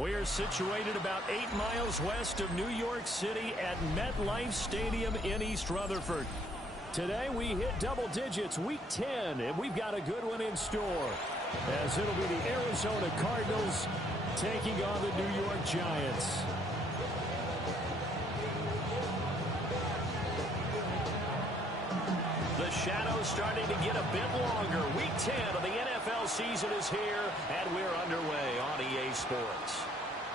We are situated about 8 miles west of New York City at MetLife Stadium in East Rutherford. Today we hit double digits, week 10, and we've got a good one in store, as it'll be the Arizona Cardinals taking on the New York Giants. The shadow's starting to get a bit longer. Week 10 of the NFL season is here, and we're underway on EA Sports.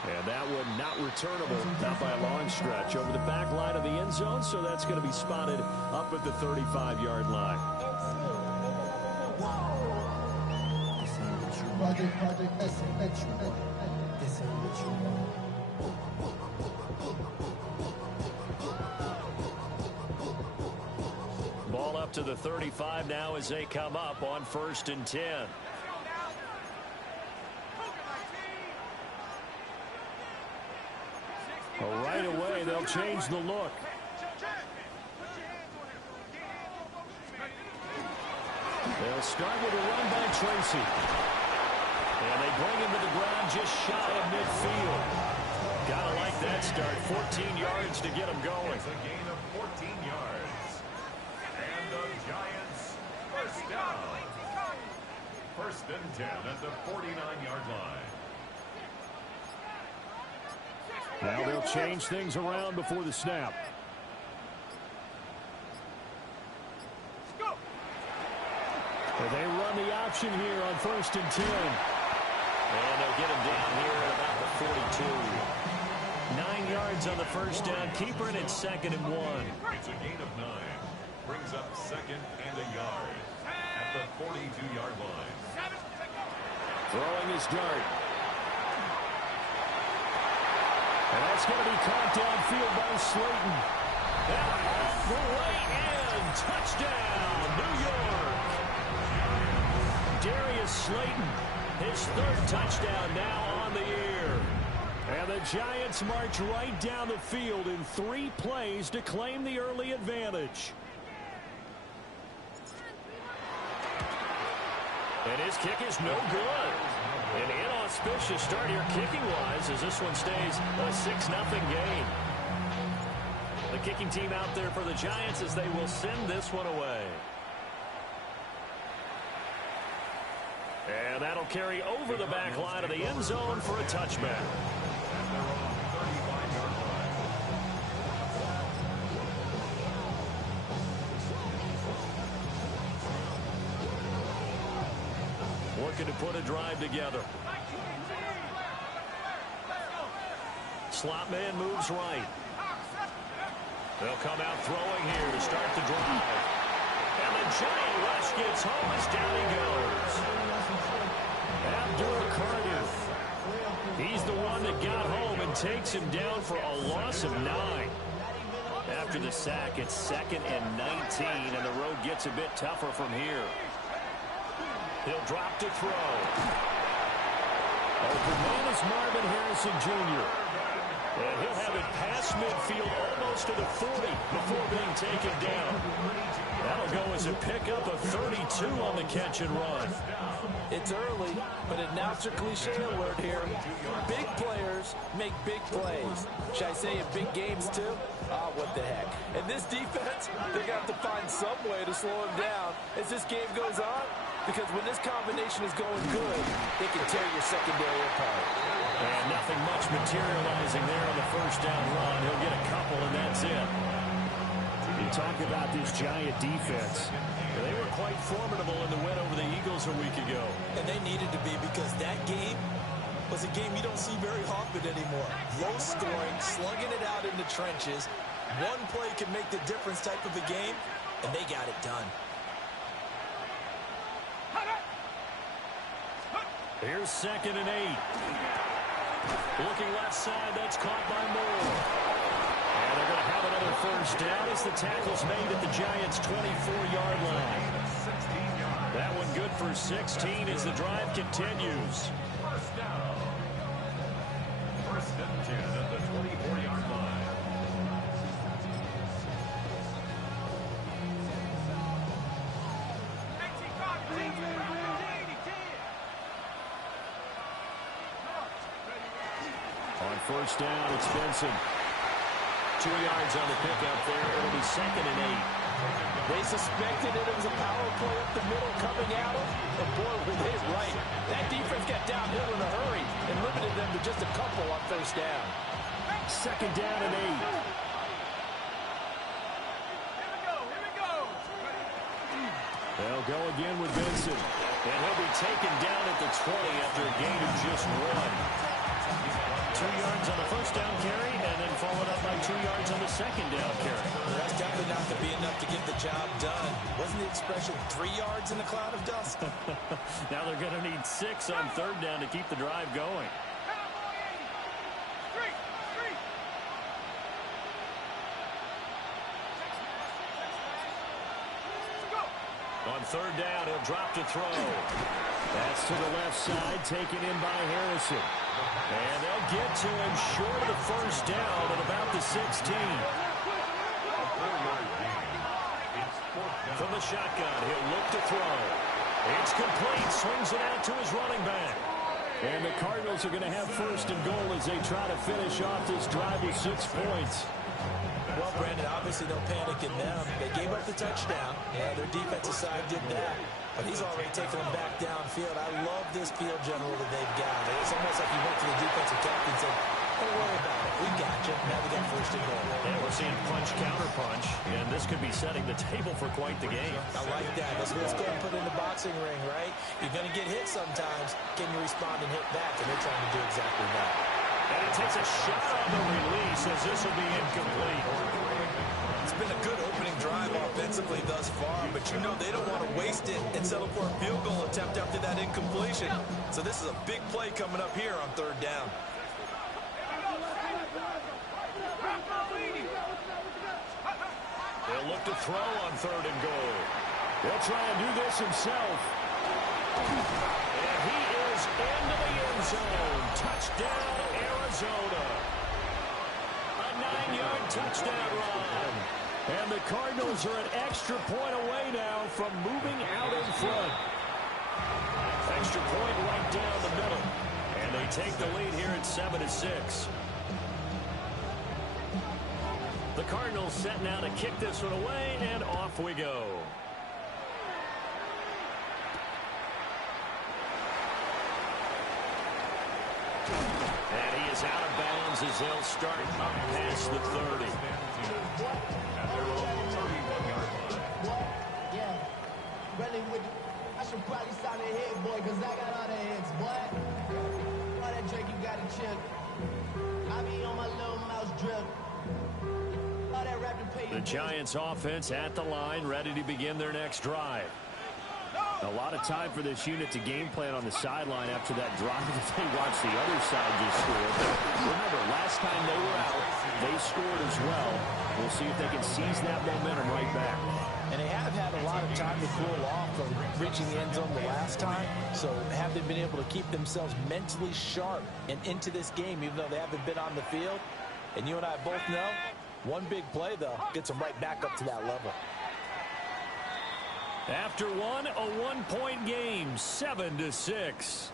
And that one not returnable, not by a long stretch, over the back line of the end zone, so that's going to be spotted up at the 35-yard line. Ball up to the 35 now as they come up on 1st and 10. Well, right away, they'll change the look. They'll start with a run by Tracy. And they bring him to the ground just shy of midfield. Gotta like that start. 14 yards to get him going. It's a gain of 14 yards. And the Giants first down. 1st and 10 at the 49-yard line. Now they'll change things around before the snap. And they run the option here on 1st and 10. And they'll get him down here at about the 42. 9 yards on the first down. Keeper it at 2nd and 1. It's a gain of 9. Brings up 2nd and a yard at the 42-yard line. Throwing his dart. And that's going to be caught downfield by Slayton. And all the way in. Touchdown, New York. Darius Slayton, his 3rd touchdown now on the year. And the Giants march right down the field in 3 plays to claim the early advantage. And his kick is no good. An inauspicious start here kicking-wise as this one stays a 6-0 game. The kicking team out there for the Giants as they will send this one away. And that'll carry over the back line of the end zone for a touchback. Looking to put a drive together. Slot man moves right. They'll come out throwing here to start the drive. And the giant rush gets home as down he goes. Abdul Carter. He's the one that got home and takes him down for a loss of 9. After the sack, it's 2nd and 19, and the road gets a bit tougher from here. He'll drop to throw. Open man is Marvin Harrison Jr. And he'll have it past midfield almost to the 40 before being taken down. That'll go as a pickup of 32 on the catch and run. It's early, but announcer cliche alert here. Big players make big plays. Should I say in big games too? Ah, what the heck. And this defense, they're going to have to find some way to slow him down as this game goes on. Because when this combination is going good, it can tear your secondary apart. And nothing much materializing there on the first down run. He'll get a couple, and that's it. You talk about this Giant defense. They were quite formidable in the win over the Eagles a week ago. And they needed to be because that game was a game you don't see very often anymore. Low scoring, slugging it out in the trenches. One play can make the difference type of a game, and they got it done. Here's 2nd and 8. Looking left side, that's caught by Moore. And they're going to have another first down as the tackle's made at the Giants' 24-yard line. That one good for 16 as the drive continues. First down. 1st and 10 at the 24-yard line. first down. It's Benson. 2 yards on the pickup there. It'll be 2nd and 8. They suspected it was a power play up the middle coming at them, and boy, were they right. That defense got downhill in a hurry and limited them to just a couple on first down. 2nd down and 8. They'll go again with Benson. And he'll be taken down at the 20 after a gain of just 1. 2 yards on the first down carry, and then followed up by 2 yards on the second down carry. Well, that's definitely not going to be enough to get the job done. Wasn't the expression 3 yards in a cloud of dust? Now they're going to need 6 on third down to keep the drive going. On third down, he'll drop to throw. That's to the left side, taken in by Harrison. And they'll get to him short of the first down at about the 16. From the shotgun, he'll look to throw. It's complete, swings it out to his running back. And the Cardinals are going to have first and goal as they try to finish off this drive with 6 points. Well, Brandon, obviously no panic in them. They gave up the touchdown. Yeah, their defensive side did that. But he's already taken them back downfield. I love this field general that they've got. It's almost like he went to the defensive captain and said, don't worry about it. We got you. Now we got first and goal. And we're seeing punch, counter punch. And this could be setting the table for quite the game. I like that. Let's go and put it in the boxing ring, right? You're going to get hit sometimes. Can you respond and hit back? And they're trying to do exactly that. And he takes a shot on the release as this will be incomplete. It's been a good opening drive offensively thus far, but you know they don't want to waste it and settle for a field goal attempt after that incompletion. So this is a big play coming up here on third down. They'll look to throw on third and goal. He'll try and do this himself. And he is into the end zone. Touchdown, Arizona. A 9-yard touchdown run. And the Cardinals are an extra point away now from moving out in front. Extra point right down the middle. And they take the lead here at 7-6. The Cardinals set now to kick this one away, and off we go. And he is out of bounds as they'll start up past the 30. Yeah, really I should probably sign a hit, boy, because I got all the hits, boy. All that Drake, you got a chip. I be on my little mouse drip. All that rapping pay. The Giants offense at the line, ready to begin their next drive. A lot of time for this unit to game plan on the sideline after that drive that they watched the other side just score. But remember, last time they were out, they scored as well. We'll see if they can seize that momentum right back. And they have had a lot of time to cool off from reaching the end zone the last time. So have they been able to keep themselves mentally sharp and into this game, even though they haven't been on the field? And you and I both know, one big play, though, gets them right back up to that level. After one, a one-point game, 7-6.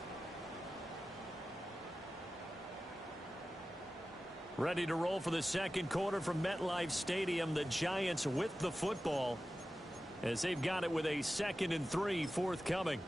Ready to roll for the second quarter from MetLife Stadium. The Giants with the football as they've got it with a 2nd and 3 forthcoming.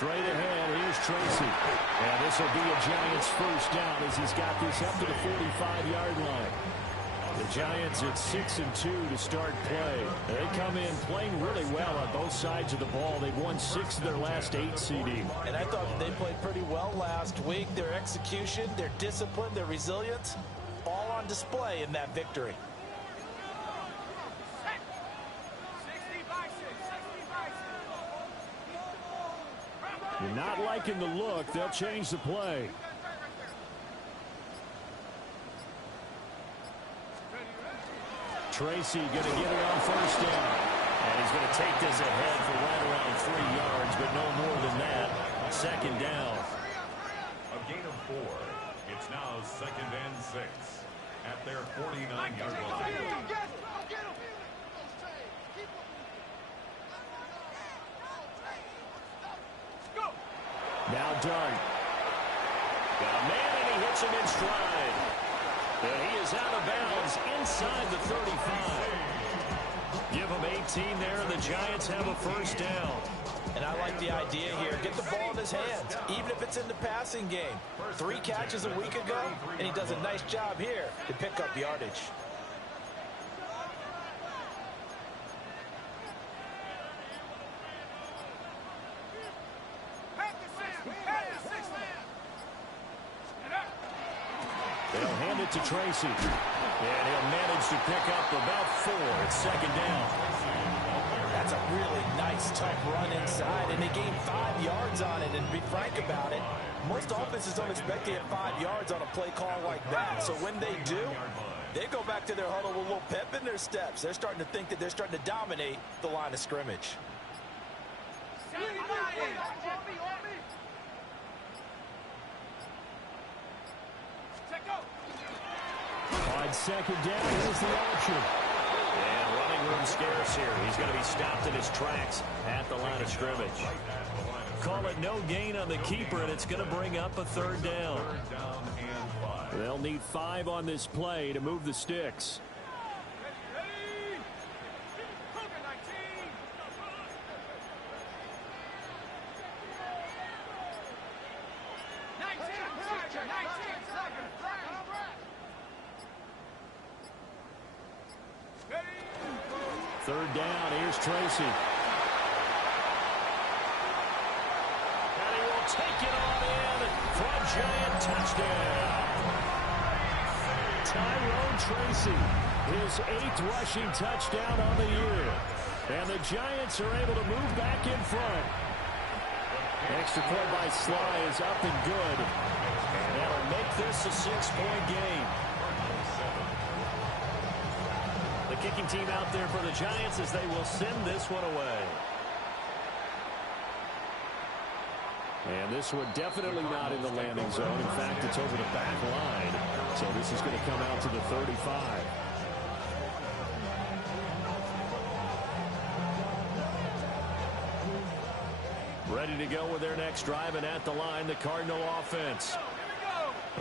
Straight ahead, here's Tracy. And this will be a Giants first down as he's got this up to the 45-yard line. The Giants at 6-2 to start play. They come in playing really well on both sides of the ball. They've won 6 of their last 8, CD. And I thought they played pretty well last week. Their execution, their discipline, their resilience, all on display in that victory. You're not liking the look. They'll change the play. Tracy going to get it on first down. And he's going to take this ahead for right around 3 yards, but no more than that. Second down. A gain of 4. It's now 2nd and 6 at their 49-yard line. Now Dart. Got a man, and he hits him in stride. And he is out of bounds inside the 35. Give him 18 there, and the Giants have a first down. And I like the idea here. Get the ball in his hands, even if it's in the passing game. 3 catches a week ago, and he does a nice job here to pick up yardage. They'll hand it to Tracy. And he'll manage to pick up about 4. It's second down. That's a really nice, tough run inside, and they gained 5 yards on it. And to be frank about it, most offenses don't expect to get 5 yards on a play call like that. So when they do, they go back to their huddle with a little pep in their steps. They're starting to think that they're starting to dominate the line of scrimmage. On second down, here's the option. And running room scarce here. He's going to be stopped in his tracks at the line of scrimmage. Call it no gain on the keeper, and it's going to bring up a third down. They'll need 5 on this play to move the sticks. Third down, here's Tracy. And he will take it on in for a Giant touchdown. Tyrone Tracy, his 8th rushing touchdown on the year. And the Giants are able to move back in front. Extra point by Sly is up and good. And that'll make this a 6-point game. The kicking team out there for the Giants as they will send this one away. And this one definitely not in the landing zone. In fact, it's over the back line. So this is going to come out to the 35. Ready to go with their next drive, and at the line, the Cardinal offense.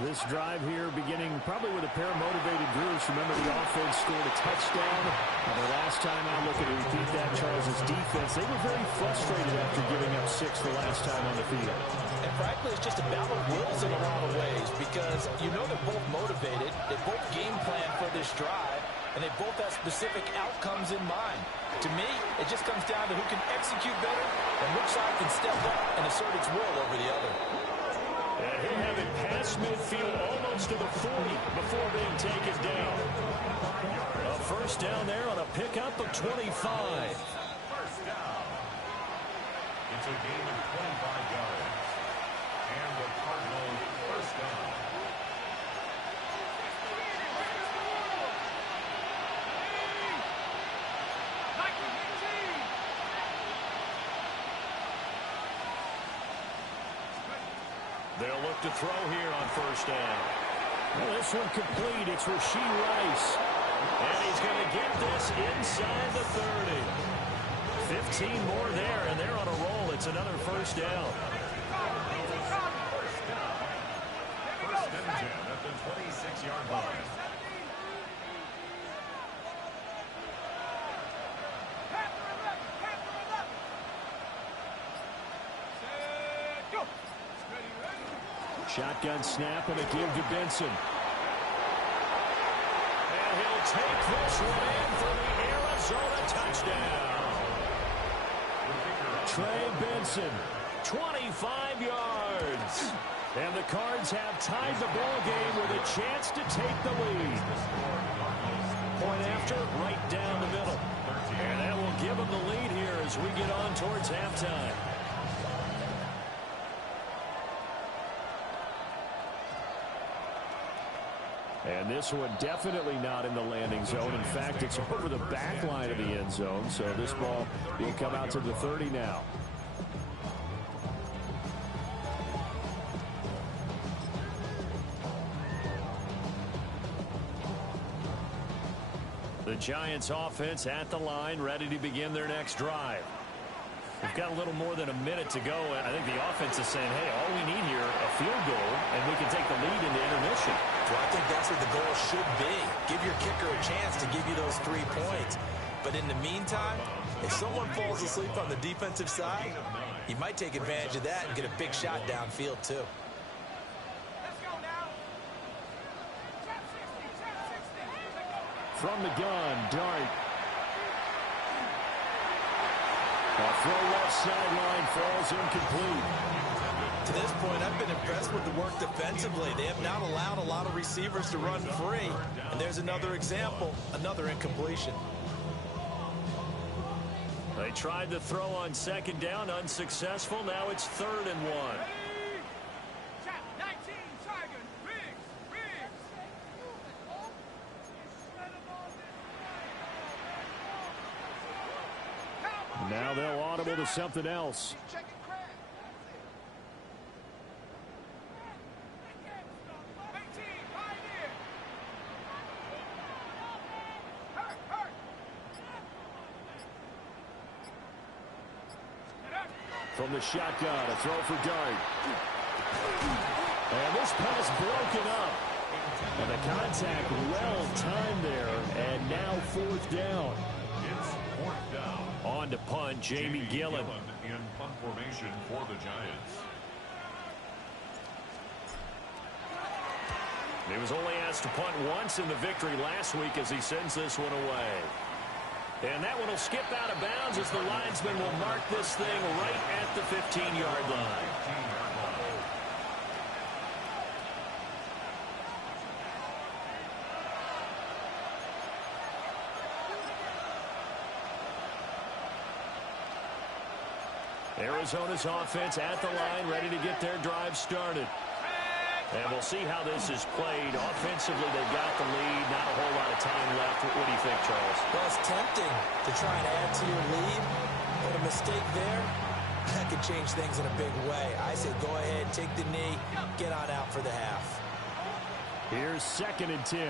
This drive here beginning probably with a pair of motivated groups. Remember, the offense scored a touchdown. And the last time I look at it, repeat that, Charles' defense, they were very frustrated after giving up 6 the last time on the field. And frankly, it's just a battle of wills in a lot of ways because you know they're both motivated. They both game plan for this drive, and they both have specific outcomes in mind. To me, it just comes down to who can execute better and which side can step up and assert its will over the other. And he'll have it past midfield almost to the 40 before being taken down. A first down there on a pickup of 25. First down. It's a gain of 25 yards. And the Cardinal first down. They'll look to throw here on first down. Well, this one complete. It's Rashee Rice. And he's going to get this inside the 30. 15 more there, and they're on a roll. It's another first down. First and 10 at the 26-yard line. Shotgun snap and a give to Benson. And he'll take this one in for the Arizona touchdown. Trey Benson, 25 yards. And the Cards have tied the ball game with a chance to take the lead. Point after, right down the middle. And that will give them the lead here as we get on towards halftime. And this one definitely not in the landing zone. In fact, it's over the back line of the end zone. So this ball will come out to the 30 now. The Giants offense at the line, ready to begin their next drive. We've got a little more than a minute to go. I think the offense is saying, hey, all we need here, a field goal, and we can take the lead into intermission. Well, I think that's what the goal should be. Give your kicker a chance to give you those 3 points. But in the meantime, if someone falls asleep on the defensive side, you might take advantage of that and get a big shot downfield, too. From the gun, Dart. A throw left sideline falls incomplete. To this point, I've been impressed with the work defensively. They have not allowed a lot of receivers to run free. And there's another example, another incompletion. They tried to throw on second down, unsuccessful. Now it's 3rd and 1. Now they'll audible to something else. From the shotgun, a throw for Dart. And this pass broken up. And the contact well timed there. And now 4th down. It's 4th down. On to punt, Jamie Gillen. In punt formation for the Giants. He was only asked to punt once in the victory last week as he sends this one away. And that one will skip out of bounds as the linesman will mark this thing right at the 15-yard line. Arizona's offense at the line, ready to get their drive started. And we'll see how this is played. Offensively, they've got the lead. Not a whole lot of time left. What do you think, Charles? Well, it's tempting to try and add to your lead, but a mistake there, that could change things in a big way. I say go ahead, take the knee, get on out for the half. Here's 2nd and 10.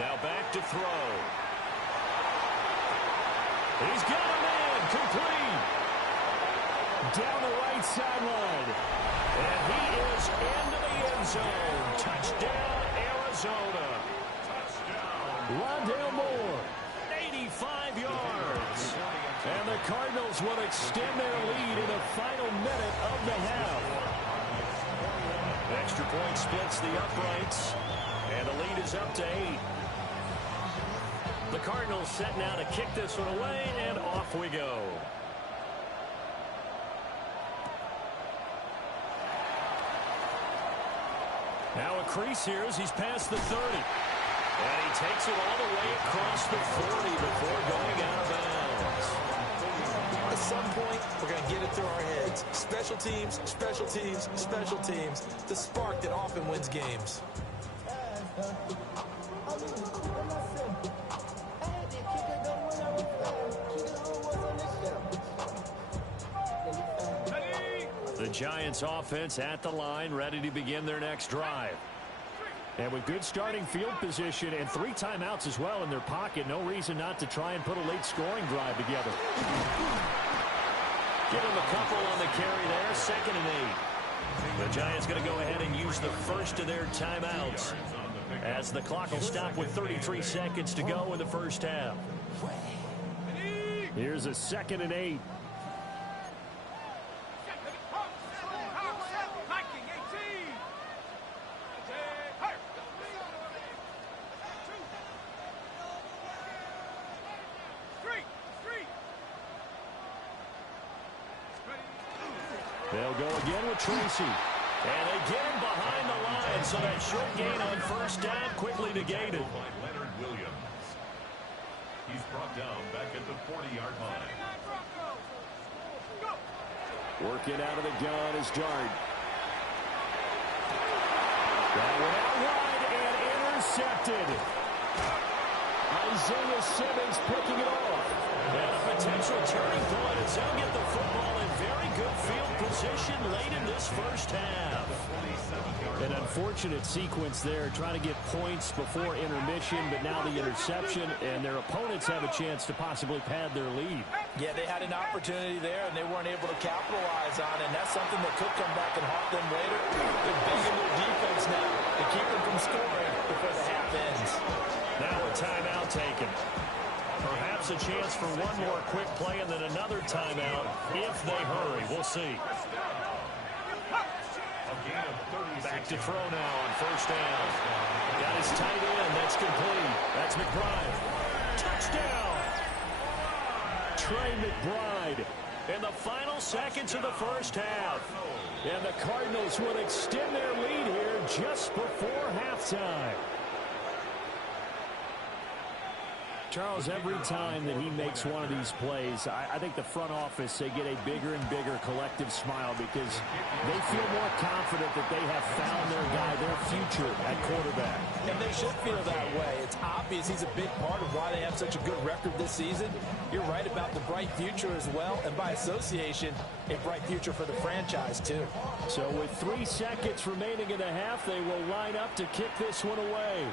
Now back to throw. He's got a man, complete. Down the right sideline. And he is into the end zone. Touchdown, Arizona. Touchdown. Rondale Moore, 85 yards. And the Cardinals will extend their lead in the final minute of the half. Extra point splits the uprights. And the lead is up to 8. The Cardinals set now to kick this one away, and off we go. Now a crease here as he's past the 30. And he takes it all the way across the 40 before going out of bounds. At some point, we're going to get it through our heads. Special teams, special teams, special teams. The spark that often wins games. The Giants offense at the line, ready to begin their next drive. And with good starting field position and 3 timeouts as well in their pocket, no reason not to try and put a late scoring drive together. Give him a couple on the carry there, 2nd and 8. The Giants going to go ahead and use the first of their timeouts as the clock will stop with 33 seconds to go in the first half. Here's a 2nd and 8. They'll go again with Tracy. And they get him behind the line, so that short gain on first down quickly negated. By Leonard Williams. He's brought down back at the 40-yard line. Working out of the gun is Dart. That went out wide and intercepted. Isaiah Simmons picking it off. And a potential turning point as they'll get the football in very good field position late in this first half. An unfortunate sequence there, trying to get points before intermission, but now the interception, and their opponents have a chance to possibly pad their lead. Yeah, they had an opportunity there, and they weren't able to capitalize on it, and that's something that could come back and haunt them later. They're big in their defense now to keep them from scoring before the half ends. Now a timeout taken. Perhaps a chance for one more quick play and then another timeout if they hurry. We'll see. Back to throw now on first down. Got his tight end. That's complete. That's McBride. Touchdown! Trey McBride in the final seconds of the first half. And the Cardinals would extend their lead here just before halftime. Charles, every time that he makes one of these plays, I think the front office, they get a bigger and bigger collective smile because they feel more confident that they have found their guy, their future at quarterback. And they should feel that way. It's obvious he's a big part of why they have such a good record this season. You're right about the bright future as well, and by association, a bright future for the franchise too. So with 3 seconds remaining in the half, they will line up to kick this one away.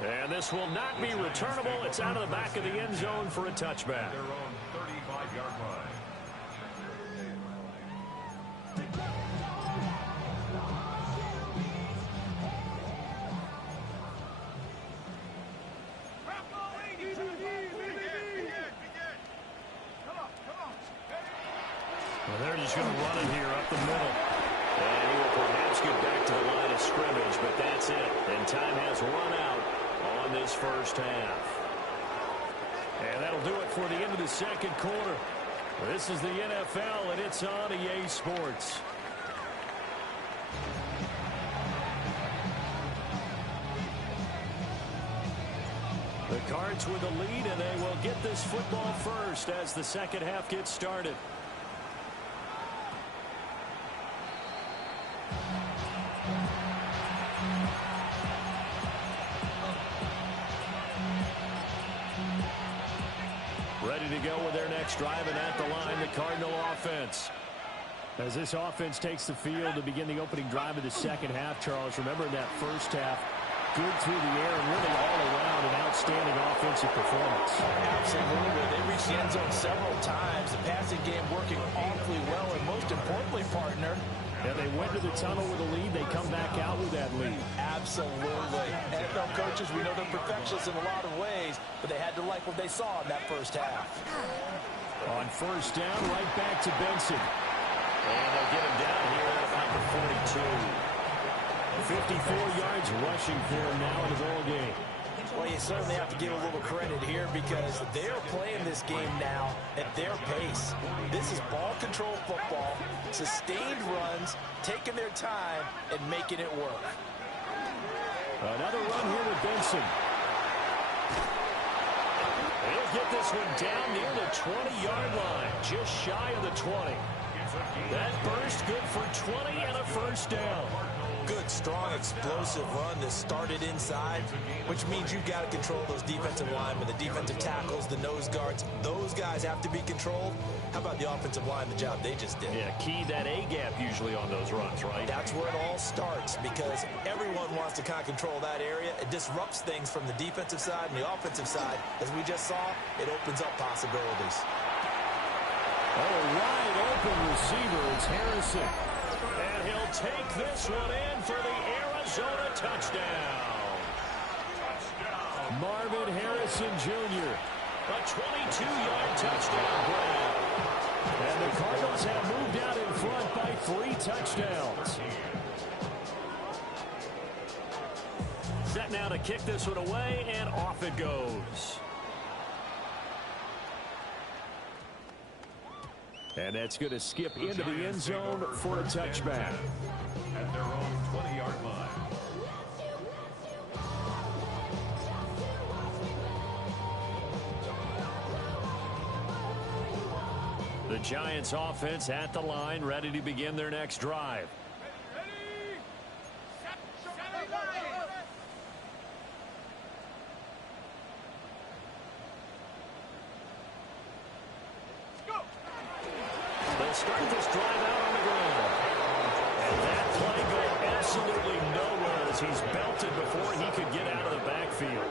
And this will not be returnable. It's out of the back of the end zone for a touchback. Their own 35-yard line. Well, they're just going to run it here up the middle. And he will perhaps get back to the line of scrimmage, but that's it. And time has run out on this first half. And that'll do it for the end of the second quarter. This is the NFL, and it's on EA Sports. The Cards with the lead, and they will get this football first as the second half gets started. Ready to go with their next drive, and at the line, the Cardinal offense. As this offense takes the field to begin the opening drive of the second half, Charles, remember in that first half, good through the air and really all around an outstanding offensive performance. Absolutely. They reached the end zone several times. The passing game working awfully well, and most importantly, partner, yeah, they went to the tunnel with a lead. They come back out with that lead. Absolutely. NFL coaches, we know they're perfectionists in a lot of ways, but they had to like what they saw in that first half. On first down, right back to Benson. And they'll get him down here at about the 42. 54 yards rushing for him now in the ball game. Well, you certainly have to give a little credit here because they're playing this game now at their pace. This is ball control football, sustained runs, taking their time, and making it work. Another run here with Benson. He'll get this one down near the 20-yard line, just shy of the 20. That burst good for 20 and a first down. Good, strong, explosive run that started inside, which means you've got to control those defensive linemen, the defensive tackles, the nose guards. Those guys have to be controlled. How about the offensive line, the job they just did? Yeah, key that A-gap usually on those runs, right? That's where it all starts because everyone wants to kind of control that area. It disrupts things from the defensive side and the offensive side. As we just saw, it opens up possibilities. Oh, wide open receiver. It's Harrison. And he'll take this one in for the Arizona touchdown. Marvin Harrison Jr. A 22-yard touchdown grab. And the Cardinals have moved out in front by 3 touchdowns. Set now to kick this one away, and off it goes. And that's going to skip into the end zone for a touchback. At their own 20-yard line. The Giants offense at the line, ready to begin their next drive. They'll start this drive out on the ground. And that play goes absolutely nowhere as he's belted before he could get out of the backfield.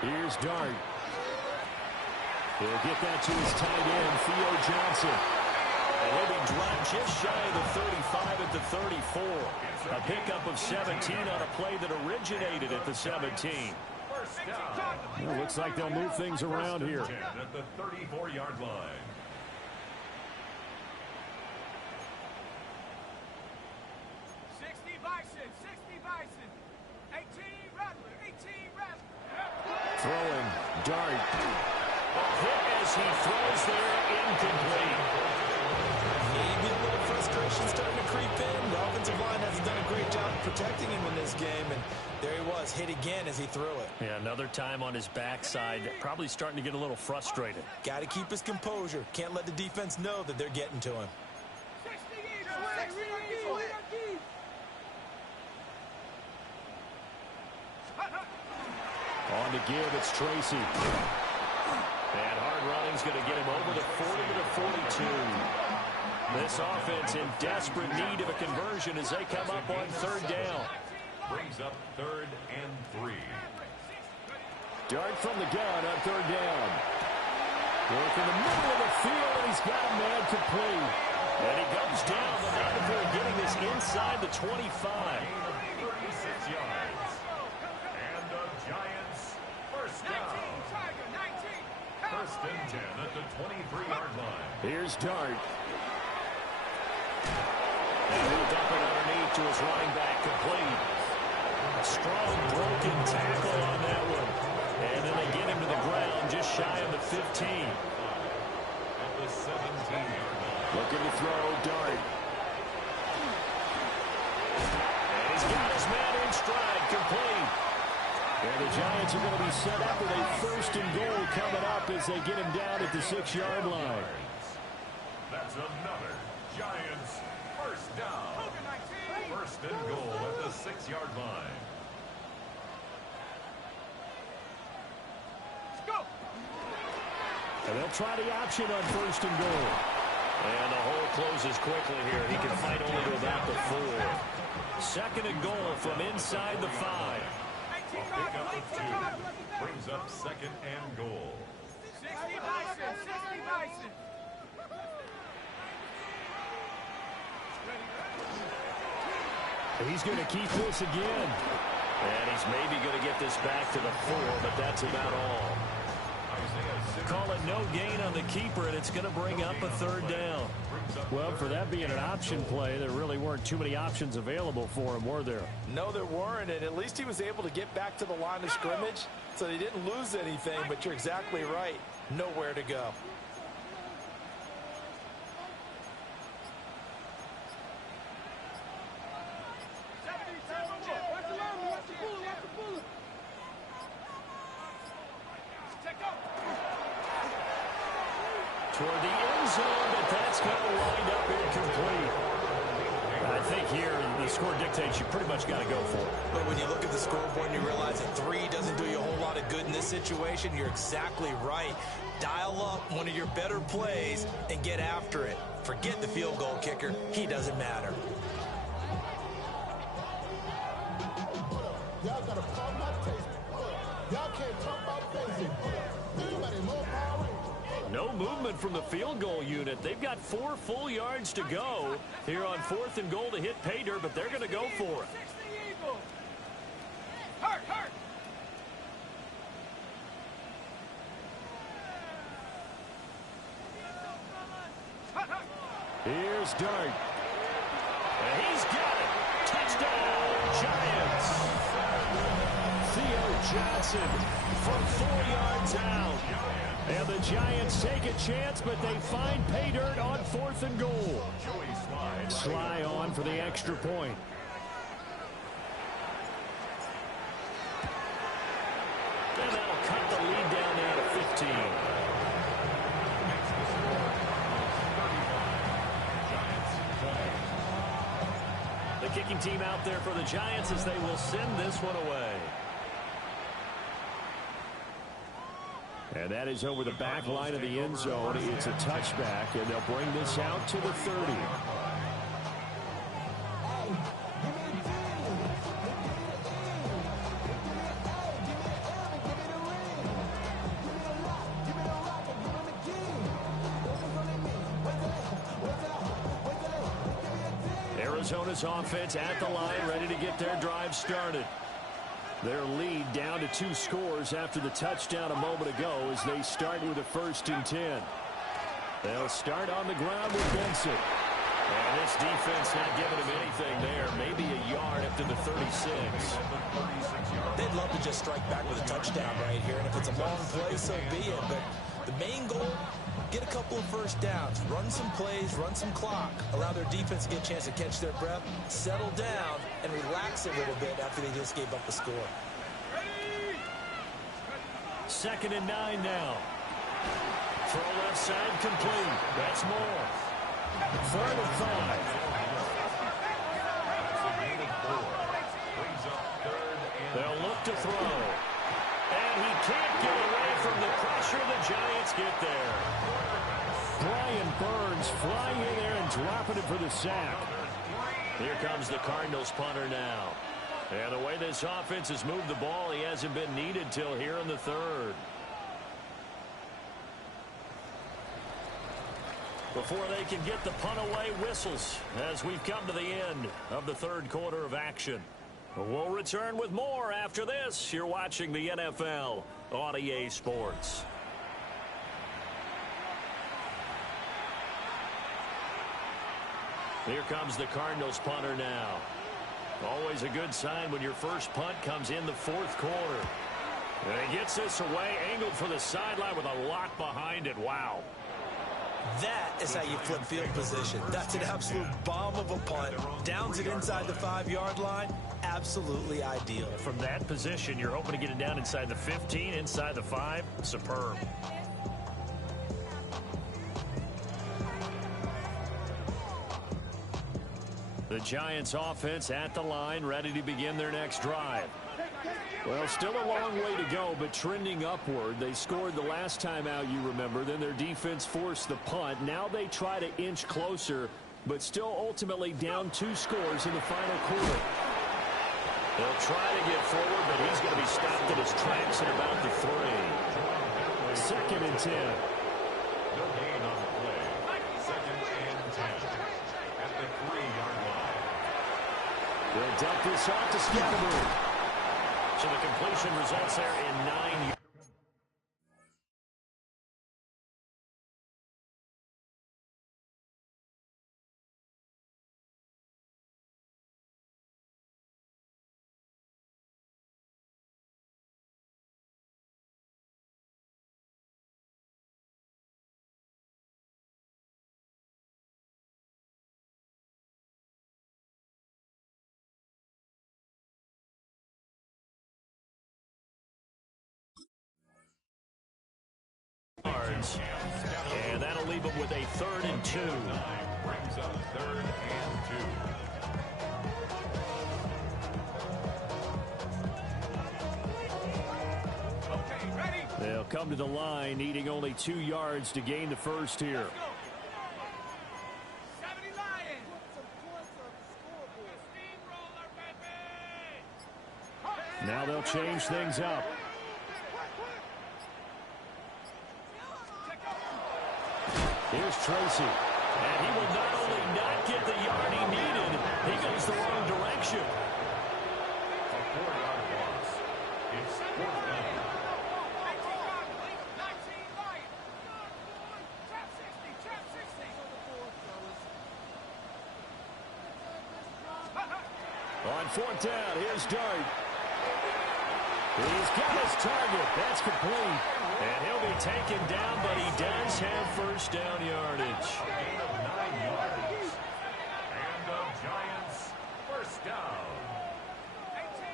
Here's Dart. He'll get that to his tight end, Theo Johnson. And he'll be dropped just shy of the 35 at the 34. A pickup of 17 on a play that originated at the 17. Well, looks like they'll move things around here. At the 34-yard line. Throwing, Dart. A hit as he throws there, incomplete. Maybe a little frustration starting to creep in. The offensive line hasn't done a great job of protecting him in this game, and there he was, hit again as he threw it. Yeah, another time on his backside, probably starting to get a little frustrated. Got to keep his composure. Can't let the defense know that they're getting to him. On to give, it's Tracy. And hard running's going to get him over the 40 to the 42. This offense in desperate need of a conversion as they come up on third down. Brings up 3rd and 3. Dart from the gun on third down. Work in the middle of the field, and he's got a man complete. And he goes down the night before getting this inside the 25. 36 yards. And the Giants first down. 1st and 10 at the 23-yard line. Here's Dart. And he'll dump it underneath to his running back, complete. A strong broken tackle on that one. And then they get him to the ground just shy of the 15. At the 17-yard line. Looking to throw, Dart. And he's got his man in stride, complete. And the Giants are going to be set up with a 1st and goal coming up as they get him down at the 6-yard line. That's another Giants first down. 1st and goal at the 6-yard line. And they'll try the option on 1st and goal. And the hole closes quickly here. He can fight only to about the 4. 2nd and goal from inside the 5. A pickup of 2. Brings up 2nd and goal. 60 Bison. And he's going to keep this again. And he's maybe going to get this back to the 4, but that's about all. Call it no gain on the keeper, and it's going to bring up a 3rd down. Well, for that being an option play, there really weren't too many options available for him, were there? No, there weren't, and at least he was able to get back to the line of scrimmage, so he didn't lose anything, but you're exactly right. Nowhere to go. Toward the end zone, but that's going to wind up incomplete. I think here the score dictates you pretty much got to go for it. But when you look at the scoreboard and you realize that 3 doesn't do you a whole lot of good in this situation, you're exactly right. Dial up one of your better plays and get after it. Forget the field goal kicker. He doesn't matter. Y'all got to pump my taste. Y'all can't talk about basic. Anybody more power? No movement from the field goal unit. They've got 4 full yards to go here on 4th and goal to hit pay dirt, but they're going to go for it. Here's Dart. And he's got it. Touchdown, Giants. Theo Johnson from 4 yards out. And the Giants take a chance, but they find pay dirt on 4th and goal. Sly on for the extra point. And that'll cut the lead down there to 15. The kicking team out there for the Giants as they will send this one away. And that is over the back line of the end zone. It's a touchback, and they'll bring this out to the 30. Arizona's offense at the line, ready to get their drive started. Their lead down to 2 scores after the touchdown a moment ago as they start with a 1st and 10. They'll start on the ground with Benson. And this defense not giving him anything there. Maybe a yard up to the 36. They'd love to just strike back with a touchdown right here. And if it's a long play, so be it. But the main goal, get a couple of first downs, run some plays, run some clock, allow their defense to get a chance to catch their breath, settle down, and relax a little bit after they just gave up the score. 2nd and 9 now. Throw left side complete. That's more. 3rd and 5. They'll look to throw. And he can't get away from the pressure. The Giants get there. Brian Burns flying in there and dropping it for the sack. Here comes the Cardinals punter now. And the way this offense has moved the ball, he hasn't been needed till here in the 3rd. Before they can get the punt away, whistles as we've come to the end of the 3rd quarter of action. We'll return with more after this. You're watching the NFL on EA Sports. Here comes the Cardinals punter now. Always a good sign when your first punt comes in the 4th quarter. And he gets this away, angled for the sideline with a lock behind it. Wow. That is how you flip field position. That's an absolute bomb of a punt. Downs it inside the 5-yard line. Absolutely ideal. From that position, you're hoping to get it down inside the 15, inside the 5. Superb. The Giants offense at the line, ready to begin their next drive. Well, still a long way to go, but trending upward. They scored the last time out, you remember. Then their defense forced the punt. Now they try to inch closer, but still ultimately down 2 scores in the final quarter. They'll try to get forward, but he's going to be stopped in his tracks at about the 3. 2nd and 10. No gain on the play. 2nd and 10. At the 3-yard line. They'll dump this off to Skipper. So the completion results there in 9 yards. And that'll leave them with a 3rd and 2. Brings up 3rd and 2. Okay, ready? They'll come to the line, needing only 2 yards to gain the first here. 70 Lions. Steamroller, baby. Now they'll change things up. Here's Tracy. And he will not only not get the yard he needed, he goes the wrong direction. A 4-yard loss. It's 4th down. 19 Lions. Trap 60, trap 60. On fourth down, here's Dart. He's got his target. That's complete. And he'll be taken down, but he does have first down yardage. Gain of 9 yards. And the Giants first down.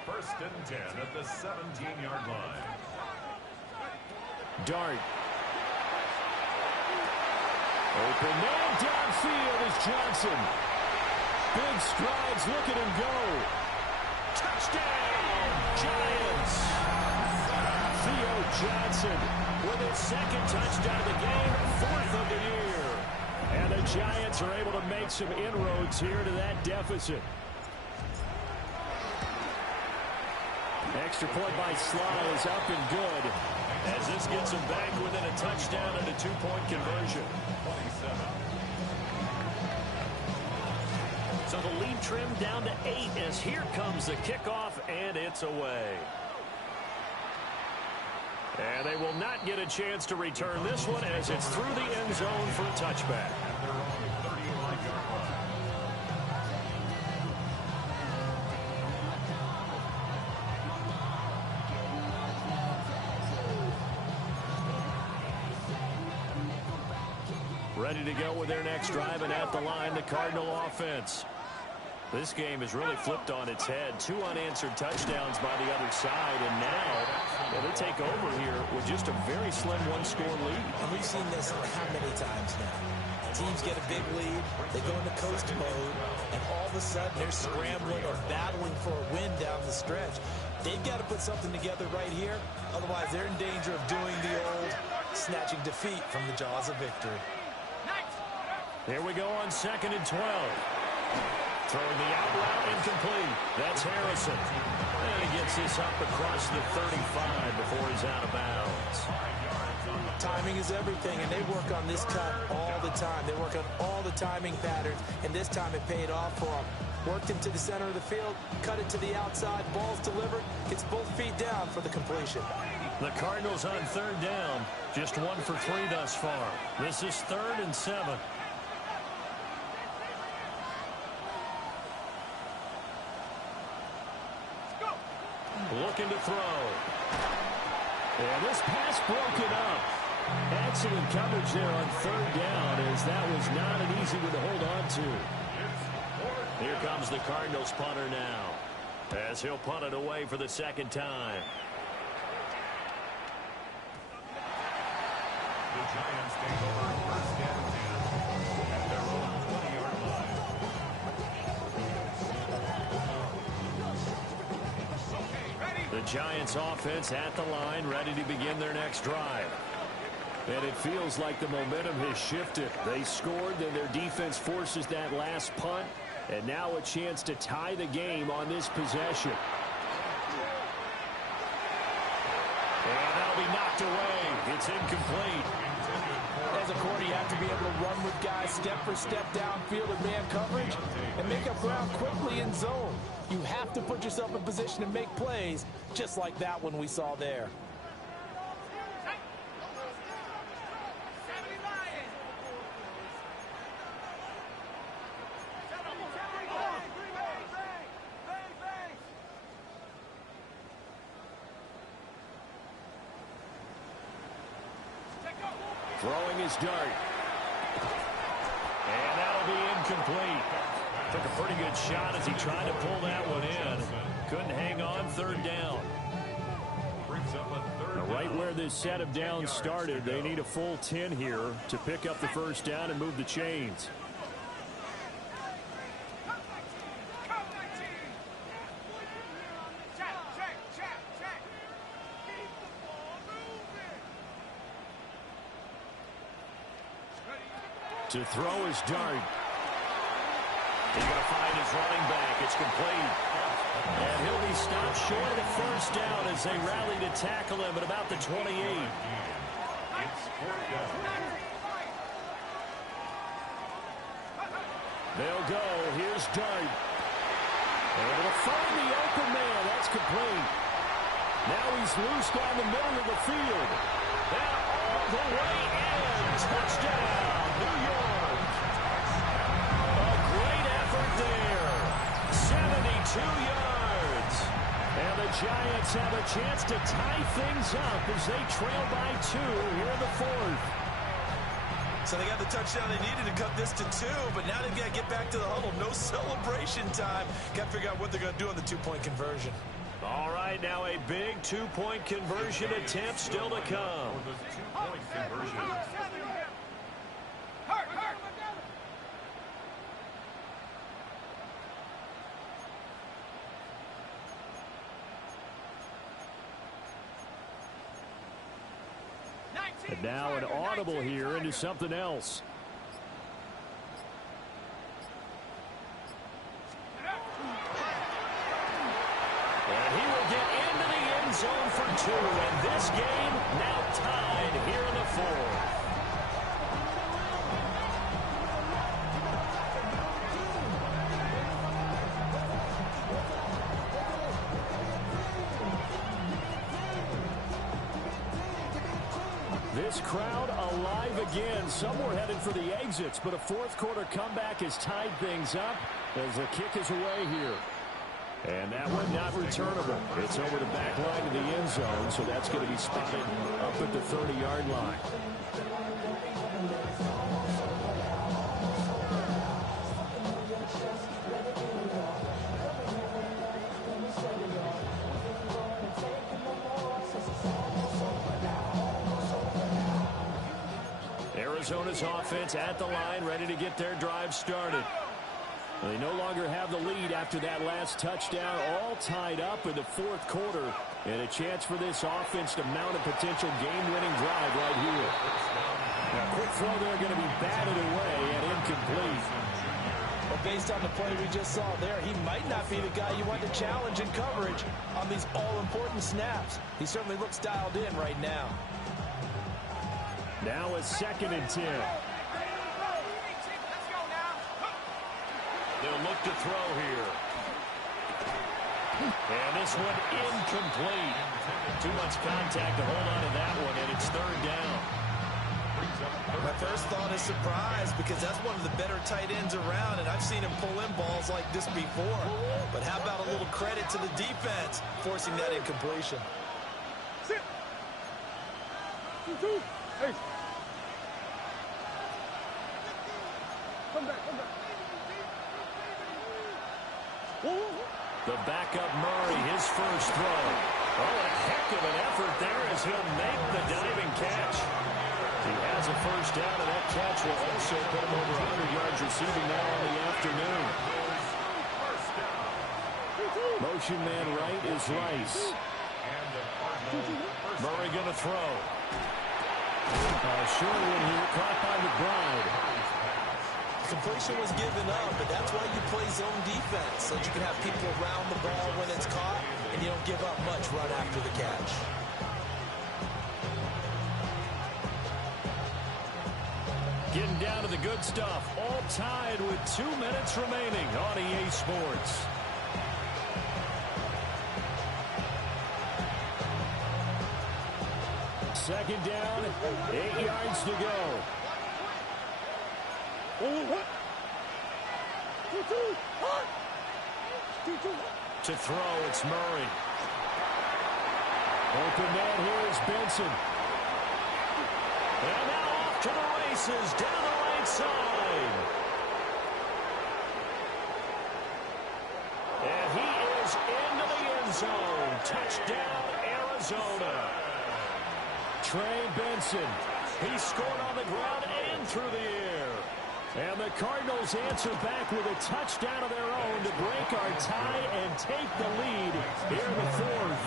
First and 10 at the 17-yard line. Dart. Open man downfield is Johnson. Big strides. Look at him go. Touchdown, Giants. Theo Johnson with his second touchdown of the game, 4th of the year. And the Giants are able to make some inroads here to that deficit. Extra point by Sly is up and good, as this gets them back within a touchdown and a 2-point conversion. 27. So the lead trimmed down to 8 as here comes the kickoff, and it's away. And they will not get a chance to return this one as it's through the end zone for a touchback. At their own 35-yard line. Ready to go with their next drive, and at the line, the Cardinal offense. This game has really flipped on its head. 2 unanswered touchdowns by the other side, and now they take over here with just a very slim 1-score lead. And we've seen this how many times now? Teams get a big lead, they go into coast mode, and all of a sudden they're scrambling or battling for a win down the stretch. They've got to put something together right here, otherwise they're in danger of doing the old snatching defeat from the jaws of victory. Here we go on 2nd and 12. Throwing the out route incomplete. That's Harrison. And he gets this up across the 35 before he's out of bounds. Timing is everything, and they work on this cut all the time. They work on all the timing patterns, and this time it paid off for them. Worked him to the center of the field, cut it to the outside, ball's delivered, gets both feet down for the completion. The Cardinals on 3rd down, just 1 for 3 thus far. This is 3rd and 7. Looking to throw. And this pass broken up. Excellent coverage there on 3rd down, as that was not an easy one to hold on to. Here comes the Cardinals punter now, as he'll punt it away for the 2nd time. The Giants take over first and 10 at their own 20-yard line. The Giants offense at the line, ready to begin their next drive. And it feels like the momentum has shifted. They scored, then their defense forces that last punt, and now a chance to tie the game on this possession. And that'll be knocked away. It's incomplete. As a corner, you have to be able to run with guys step for step downfield in man coverage and make up ground quickly in zone. You have to put yourself in position to make plays, just like that one we saw there. Throwing his dart. And that'll be incomplete. Took a pretty good shot as he tried to pull that one in. Couldn't hang on 3rd down. Brings up a 3rd down. Right where this set of downs started, they need a full 10 here to pick up the first down and move the chains. To throw his dart. He's going to find his running back. It's complete. And he'll be stopped short of the first down as they rally to tackle him at about the 28. It's 4th down. They'll go. Here's Dart. Able to find the open man. That's complete. Now he's loose down the middle of the field. And all the way in. Touchdown, New York. A great effort there. 72 Giants have a chance to tie things up as they trail by 2 here in the 4th. So they got the touchdown they needed to cut this to 2, but now they've got to get back to the huddle. No celebration time. Got to figure out what they're going to do on the 2-point conversion. All right, now a big 2-point conversion attempt still to come. For the 2-point conversion. And now an audible here into something else. And he will get into the end zone for 2. And this game now tied here in the 4th. This crowd alive again. Some were headed for the exits, but a 4th quarter comeback has tied things up as the kick is away here. And that one not returnable. It's over the back line of the end zone, so that's going to be spotted up at the 30-yard line. Arizona's offense at the line, ready to get their drive started. They no longer have the lead after that last touchdown, all tied up in the 4th quarter, and a chance for this offense to mount a potential game-winning drive right here. Now, quick throw there going to be batted away and incomplete. Well, based on the play we just saw there, he might not be the guy you want to challenge in coverage on these all-important snaps. He certainly looks dialed in right now. Now a 2nd and 10. They'll look to throw here. And this one incomplete. Too much contact to hold on to that one, and it's 3rd down. My first thought is surprise because that's one of the better tight ends around, and I've seen him pull in balls like this before. But how about a little credit to the defense forcing that incompletion? Sit. 2-2. Hey. Come back. The backup Murray, his first throw. Oh, a heck of an effort there as he'll make the diving catch. He has a first down, and that catch will also put him over 100 yards receiving now on the afternoon. Motion man right is Rice. Murray going to throw. Short one here, caught by McBride. Completion was given up, but that's why you play zone defense, so that you can have people around the ball when it's caught, and you don't give up much run after the catch. Getting down to the good stuff, all tied with 2 minutes remaining on EA Sports. Second down, 8 yards to go. To throw, it's Murray. Open man here is Benson. And now off to the races down the right side. And he is into the end zone. Touchdown, Arizona. Trey Benson. He scored on the ground and through the air. And the Cardinals answer back with a touchdown of their own to break our tie and take the lead here in the 4th.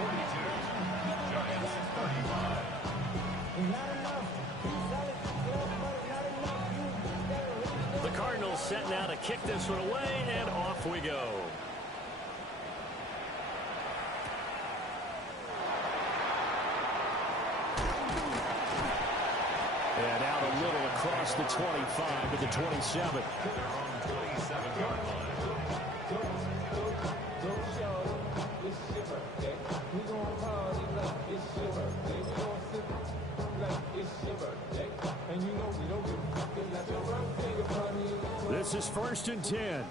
42. Giants 35. The Cardinals set now to kick this one away, and off we go. And out a little across the 25 to the 27. This is 1st and 10.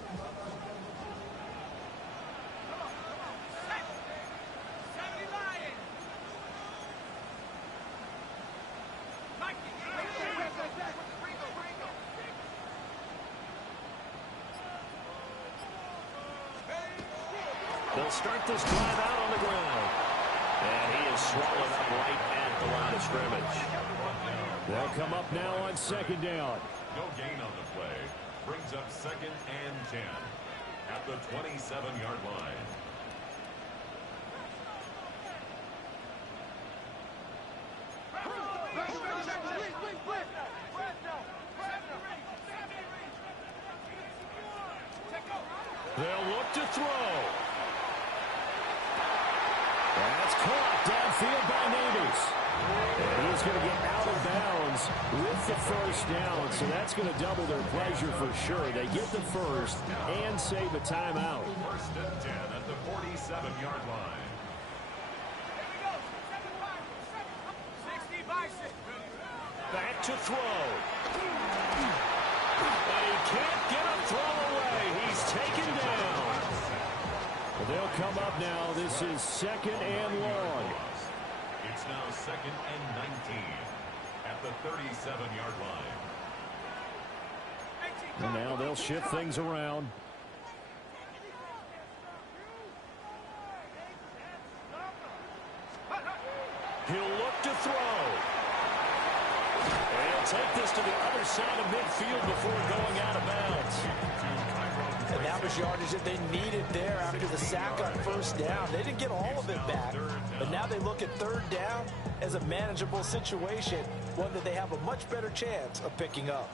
They'll start this drive out on the ground. And he is swallowed up right at the line of scrimmage. They'll come up now on second down. No gain on the play. Brings up 2nd and 10 at the 27-yard line. They'll look to throw. That's caught downfield by Neighbors. And he's going to get out of bounds with the first down. So that's going to double their pleasure for sure. They get the first and save a timeout. 1st and 10 at the 47-yard line. Back to throw. But he can't get a throw away. He's taken down. Well, they'll come up now. This is 2nd and long. It's now 2nd and 19 at the 37-yard line. And now they'll shift things around. He'll look to throw. And he'll take this to the other side of midfield before going out of bounds. And that was yardage that they needed there after the sack on first down. They didn't get all of it back, but now they look at third down as a manageable situation, one that they have a much better chance of picking up.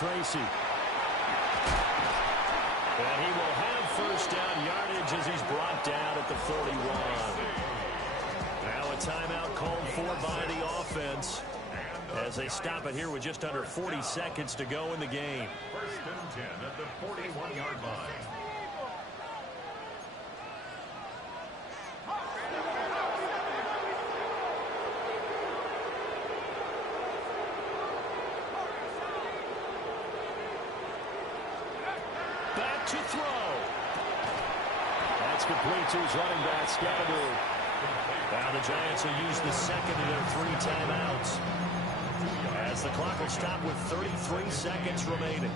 Tracy. And he will have first down yardage as he's brought down at the 41. Now a timeout called for by the offense as they stop it here with just under 40 seconds to go in the game. 1st and 10 at the 41-yard line. To throw. That's complete to his running back, Scatterby. Now the Giants will use the second of their 3 timeouts as the clock will stop with 33 seconds remaining.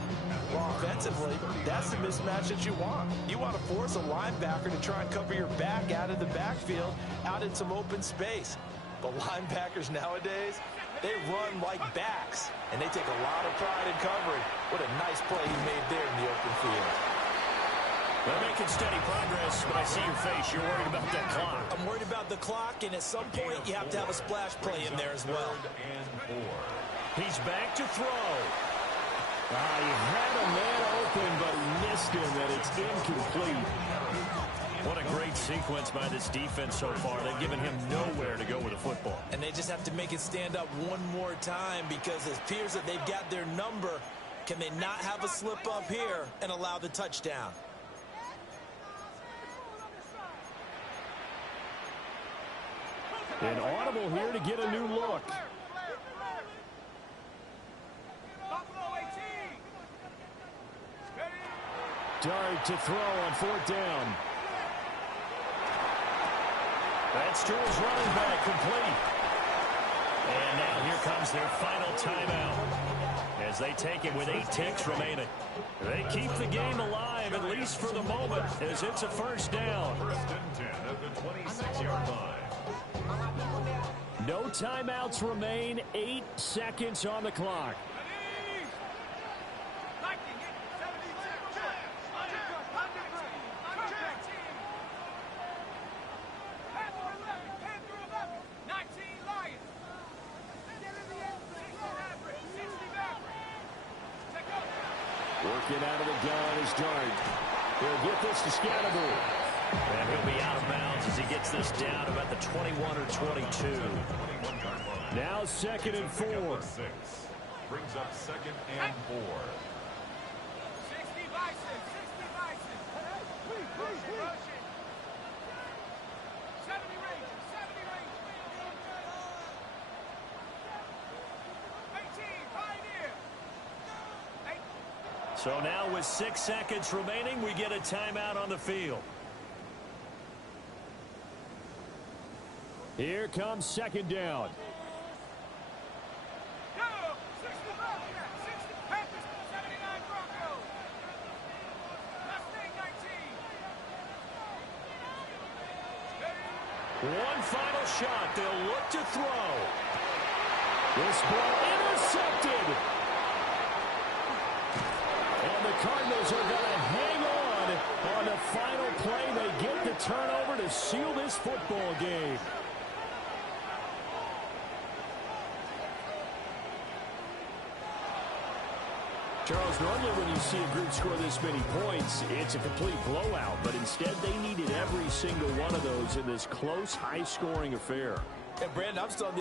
Well, offensively, that's the mismatch that you want. You want to force a linebacker to try and cover your back out of the backfield, out in some open space. The linebackers nowadays, they run like backs, and they take a lot of pride in covering. What a nice play he made there in the open field. They're making steady progress, but I see your face. You're worried about that clock. I'm worried about the clock, and at some point, you have to have a splash play in there as well. 3rd and 4. He's back to throw. He had a man open, but he missed him, and it's incomplete. What a great sequence by this defense so far. They've given him nowhere to go with the football. And they just have to make it stand up one more time because it appears that they've got their number. Can they not have a slip up here and allow the touchdown? An audible here to get a new look. Dart to throw on 4th down. That's to his running back, complete. And now here comes their final timeout as they take it with 8 ticks remaining. They keep the game alive, at least for the moment, as it's a first down. 1st and 10 at the 26-yard line. No timeouts remain. 8 seconds on the clock. Working out of the gun is Dart. He'll get this to Scatterby. And he'll be out of bounds as he gets this down about the 21 or 22. Now 2nd and 4. Brings up 2nd and 4. 60 Bison, 60 Bison. Rushing. 70 Rangers, 70 Rangers. 18 Pioneer. So now with 6 seconds remaining, we get a timeout on the field. Here comes second down. Go! 65, 60, Panthers, 79 Broncos. Mustang 19. One final shot. They'll look to throw. This ball intercepted. And the Cardinals are going to hang on the final play. They get the turnover to seal this football game. Charles, normally when you see a group score this many points, it's a complete blowout. But instead, they needed every single one of those in this close, high-scoring affair. And, Brandon, I'm still on the